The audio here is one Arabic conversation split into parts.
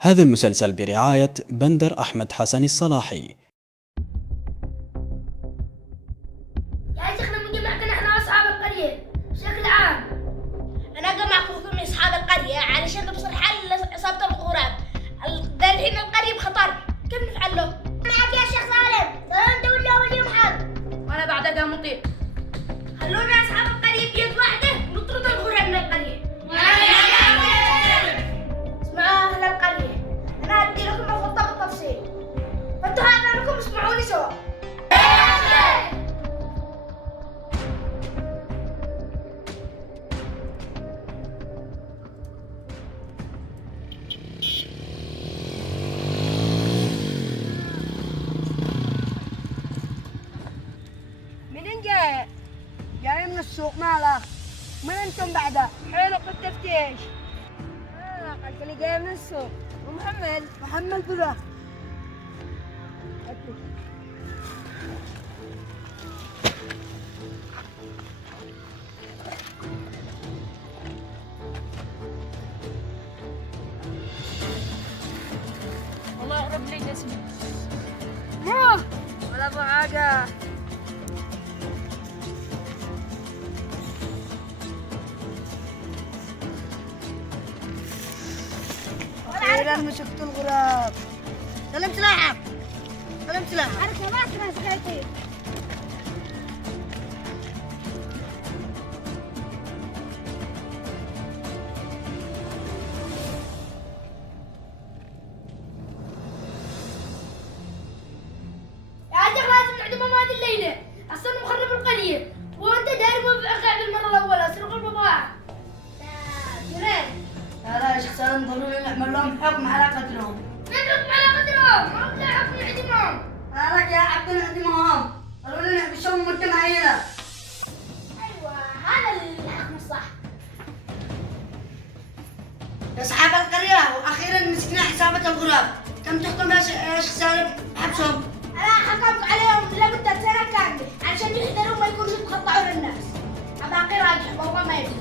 هذا المسلسل برعاية بندر أحمد حسن الصلاحي. يا شيخنا من جماعتنا احنا اصحاب القرية بشكل عام. انا جمع كلكم من اصحاب القرية علشان نبصر حل لإصابة الغراب. الحين القرية بخطر، كيف نفعل له؟ معك يا شيخ سالم، ترى انت ولا اول يوم حق. وانا بعدها مطيع. خلونا اصحاب القرية بيد واحدة نطرد الغراب من القرية. اسمعوا اهل القرية، انا ادي لكم الخطة بالتفصيل، فانتوا هذانكم اسمعوني سوا. منين جاي؟ جاي من السوق مالك؟ من انتم بعده؟ حلو في التفتيش. قلت لي جاي من السوق. محمد بلا. والله يقرب لي جسمي. ولا ابو حاجه. أخيراً مسكت الغراب. سلم سلاحك. سلم سلاحك. أنا سمعت ما سمعتي. يا شيخ لازم نعدمهم هذه الليلة، أصلا مخرب القرية، وأنت داير موقع بالمرة الأولى، سرق البضاعة. جنين. لا يا شيخ سالم ضروري نعمل لهم حكم على قدرهم. نحكم على قدرهم، ما بلا حكم نعدمهم. مالك يا عبد نعدمهم. ضروري نحبسهم مدة معينة. أيوة هذا الحكم الصح. يا أصحاب القرية وأخيرا مسكنا حسابة الغراب. كم تحكم يا شيخ سالم حبسهم؟ أنا حكمت عليهم لمدة سنة كاملة عشان يحذروا ما يكونوا يتقطعوا للناس. باقي راجع والله ما يدري.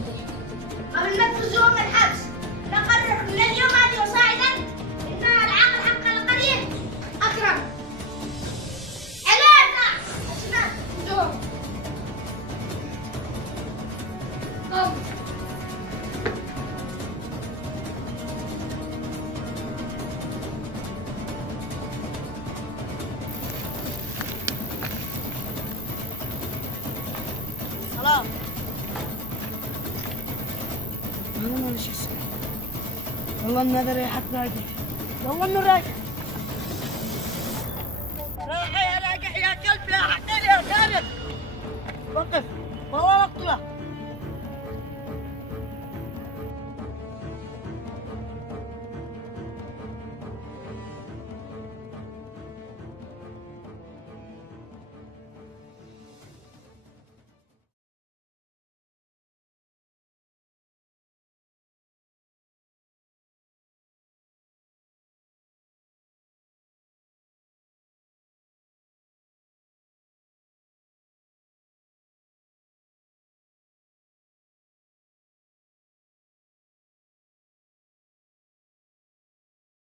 قبل ما تفزوهم من الحبس نقرر من اليوم هذه وصاعدا إن العقل حق القرية أكرم. علينا أسمع فزوهم. قم. سلام. والله ما شو اسمه. والله النذر ريحة راجع. والله انه راجع. راجع يا راجع يا كلب لا حقني يا كلب. وقف. والله اقتله.